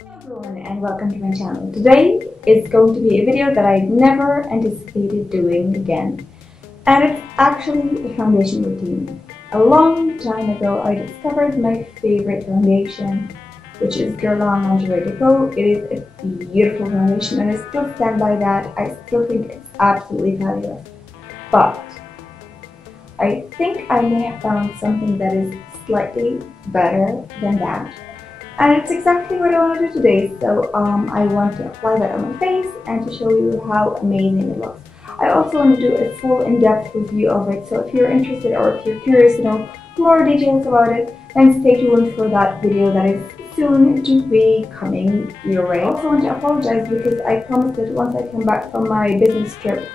Hello everyone and welcome to my channel. Today is going to be a video that I never anticipated doing again, and it's actually a foundation routine. A long time ago I discovered my favorite foundation, which is Guerlain Rejuvenating. It is a beautiful foundation and I still stand by that. I still think it's absolutely fabulous, but I think I may have found something that is slightly better than that. And it's exactly what I want to do today, so I want to apply that on my face and to show you how amazing it looks. I also want to do a full in-depth review of it, so if you're interested or if you're curious to know more details about it, then stay tuned for that video that is soon to be coming your way. I also want to apologize because I promised that once I come back from my business trip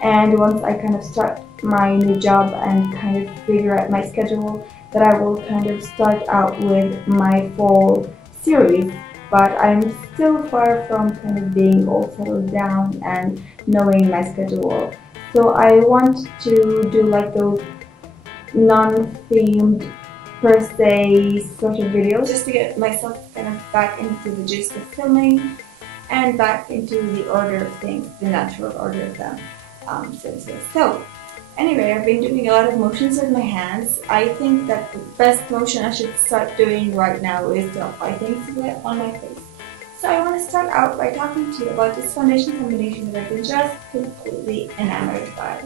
and once I kind of start my new job and kind of figure out my schedule, that I will kind of start out with my fall series, but I'm still far from kind of being all settled down and knowing my schedule. So I want to do like those non-themed per se sort of videos just to get myself kind of back into the gist of filming and back into the order of things, the natural order of them, so to say. So anyway, I've been doing a lot of motions with my hands. I think that the best motion I should start doing right now is to apply things on my face. So I want to start out by talking to you about this foundation combination that I've been just completely enamored by.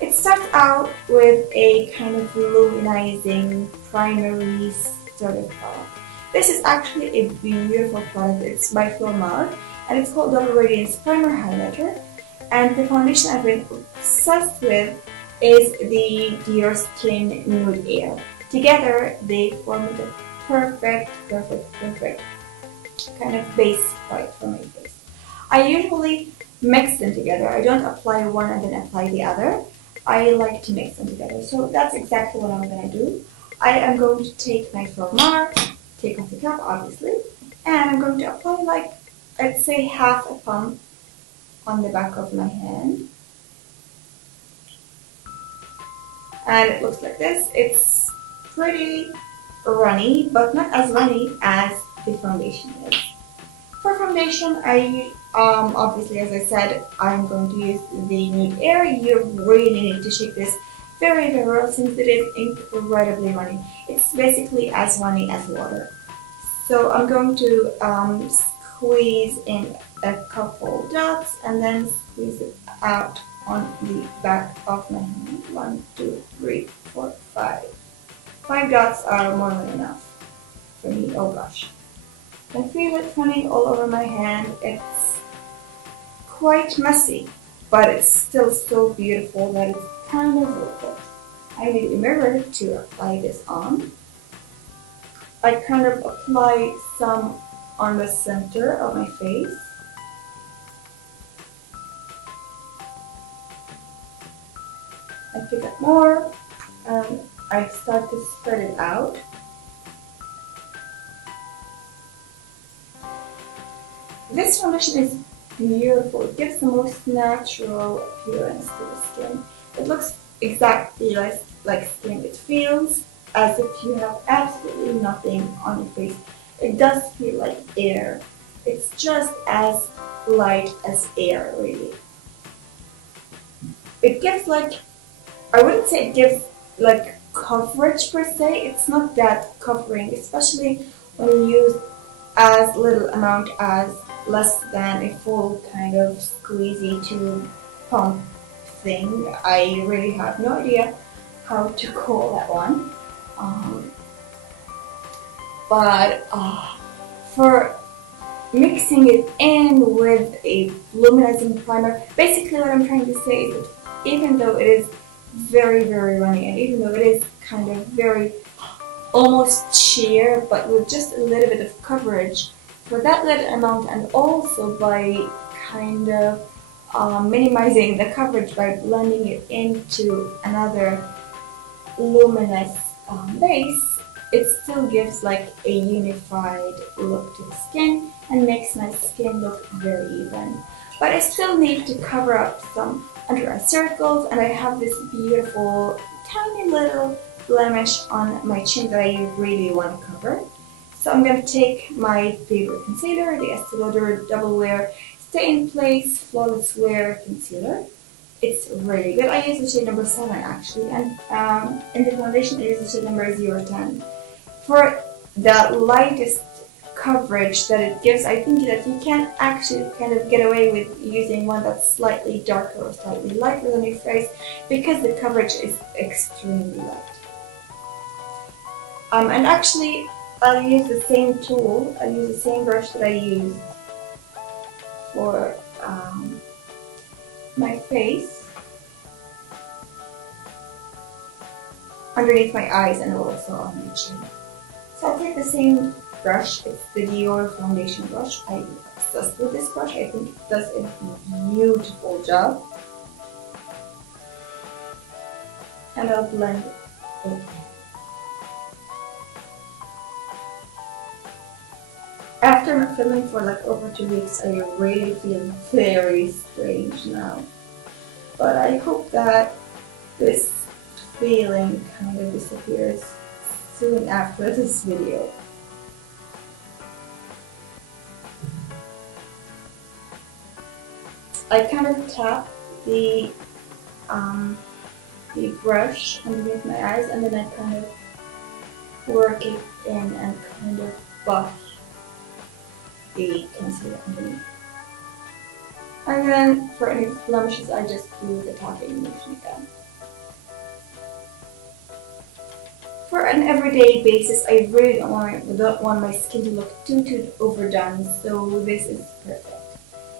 It starts out with a kind of luminizing primary sort of product. This is actually a beautiful product. It's by Flormar and it's called Double Radiance Primer Highlighter. And the foundation I've been obsessed with is the DiorSkin Nude Air. Together, they form the perfect kind of base product for my face. I usually mix them together. I don't apply one and then apply the other. I like to mix them together. So that's exactly what I'm going to do. I am going to take my Flormar, take off the cap obviously, and I'm going to apply like, I'd say half a pump on the back of my hand. And it looks like this. It's pretty runny, but not as runny as the foundation is. For foundation, I obviously, as I said, I'm going to use the Nude Air. You really need to shake this very well since it is incredibly runny. It's basically as runny as water. So I'm going to squeeze in a couple dots and then squeeze it out on the back of my hand. 1, 2, 3, 4, 5. 5 dots are more than enough for me. Oh gosh. I feel it running all over my hand. It's quite messy, but it's still so beautiful that it's kind of worth it. I need a mirror to apply this on. I kind of apply some on the center of my face. I pick up more and I start to spread it out. This foundation is beautiful. It gives the most natural appearance to the skin. It looks exactly like skin. It feels as if you have absolutely nothing on your face. It does feel like air. It's just as light as air, really. It gives like, I wouldn't say it gives like coverage per se. It's not that covering, especially when you use as little amount as less than a full kind of squeezy to pump thing. I really have no idea how to call that one. But for mixing it in with a luminizing primer, basically what I'm trying to say is that even though it is very runny and even though it is kind of very almost sheer but with just a little bit of coverage, for that little amount and also by kind of minimizing the coverage by blending it into another luminous base, it still gives like a unified look to the skin and makes my skin look very even. But I still need to cover up some under eye circles, and I have this beautiful tiny little blemish on my chin that I really want to cover. So I'm going to take my favorite concealer, the Estee Lauder Double Wear Stay in Place Flawless Wear Concealer. It's really good. I use the shade number 7 actually, and in the foundation I use the shade number 010. For the lightest coverage that it gives, I think that you can actually kind of get away with using one that's slightly darker or slightly lighter than your face because the coverage is extremely light. And actually, I'll use the same tool, I'll use the same brush that I used for my face underneath my eyes and also on my chin. So I'll take the same brush, it's the Dior foundation brush. I'm obsessed with this brush, I think it does a beautiful job. And I'll blend it in. After filming for like over 2 weeks, I really feel very strange now. But I hope that this feeling kind of disappears soon after this video. I kind of tap the brush underneath my eyes and then I kind of work it in and kind of buff the concealer underneath. And then for any blemishes, I just do the tapping motion again. For an everyday basis, I really don't want my skin to look too overdone, so this is perfect.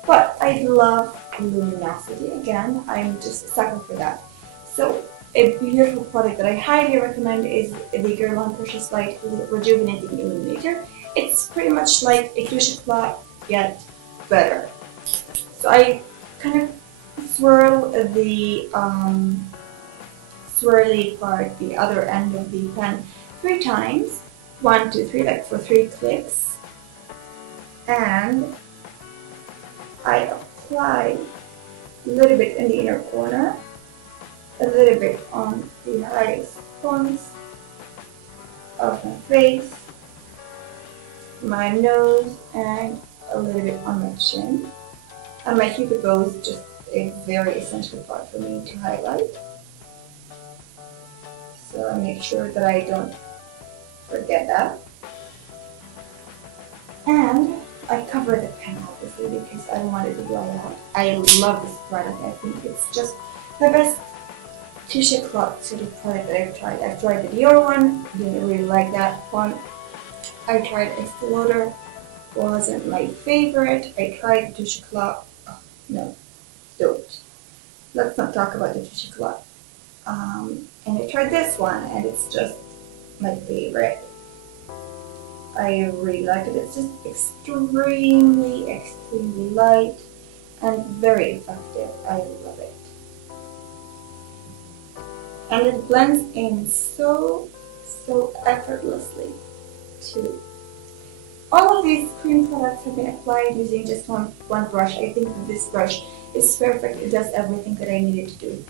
But I love luminosity again, I'm just a sucker for that. So a beautiful product that I highly recommend is the Guerlain Precious Light Rejuvenating Illuminator. It's pretty much like a douche cloth, yet better. So I kind of swirl the swirly part, the other end of the pen 3 times. 1, 2, 3, like for 3 clicks. And I apply a little bit in the inner corner, a little bit on the highest points of my face, my nose, and a little bit on my chin. And my cuticle is just a very essential part for me to highlight. So I make sure that I don't forget that. And I cover the pen obviously because I don't want it to dry out. I love this product. I think it's just the best touche cloth sort of product that I've tried. I've tried the Dior one, didn't really like that one. I tried Estee Lauder, wasn't my favorite. I tried the touche cloth. Oh, no, don't. Let's not talk about the touche cloth. And I tried this one, and it's just my favorite. I really like it. It's just extremely light and very effective. I love it. And it blends in so effortlessly too. All of these cream products have been applied using just one brush. I think that this brush is perfect. It does everything that I needed to do.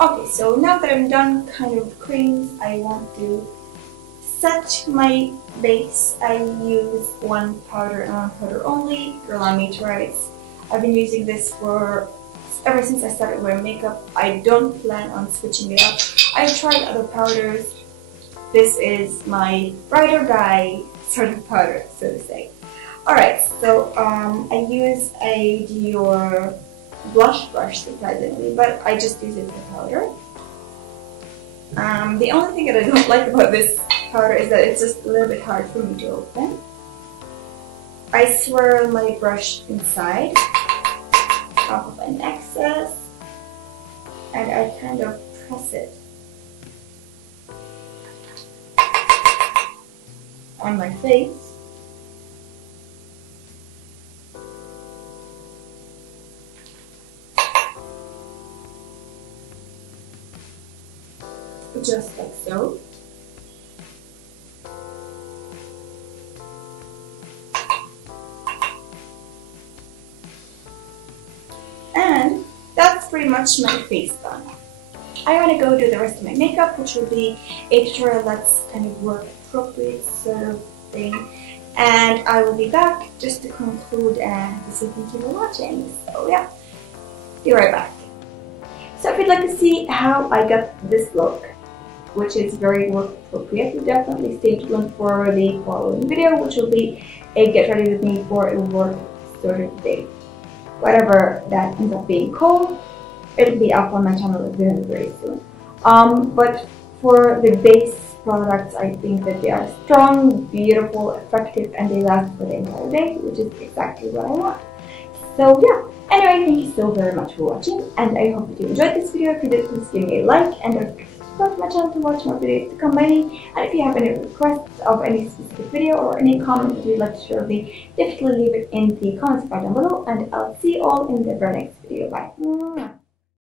Okay, so now that I'm done kind of creams, I want to set my base. I use one powder and one powder only, Guerlain Meteorites. I've been using this for ever since I started wearing makeup. I don't plan on switching it up. I've tried other powders. This is my ride or die sort of powder, so to say. Alright, so I use a Dior blush brush surprisingly, but I just use it for powder. The only thing that I don't like about this powder is that it's just a little bit hard for me to open. I swirl my brush inside, off of an excess, and I kind of press it on my face. Just like so. And that's pretty much my face done. I want to go do the rest of my makeup, which will be a tutorial that's kind of work appropriate sort of thing. and I will be back just to conclude and to say thank you for watching. So yeah, be right back. So if you'd like to see how I got this look, which is very work appropriate, definitely stay tuned for the following video, which will be a get ready with me for a work sort of day. Whatever that ends up being called, it'll be up on my channel very, very soon. But for the base products, I think that they are strong, beautiful, effective, and they last for the entire day, which is exactly what I want. So yeah, anyway, thank you so very much for watching, and I hope that you enjoyed this video. If you did, please give me a like and subscribe to my channel to watch more videos to come by me. And if you have any requests of any specific video or any comment that you'd like to share with me, definitely leave it in the comments bar down below, and I'll see you all in the very next video. Bye.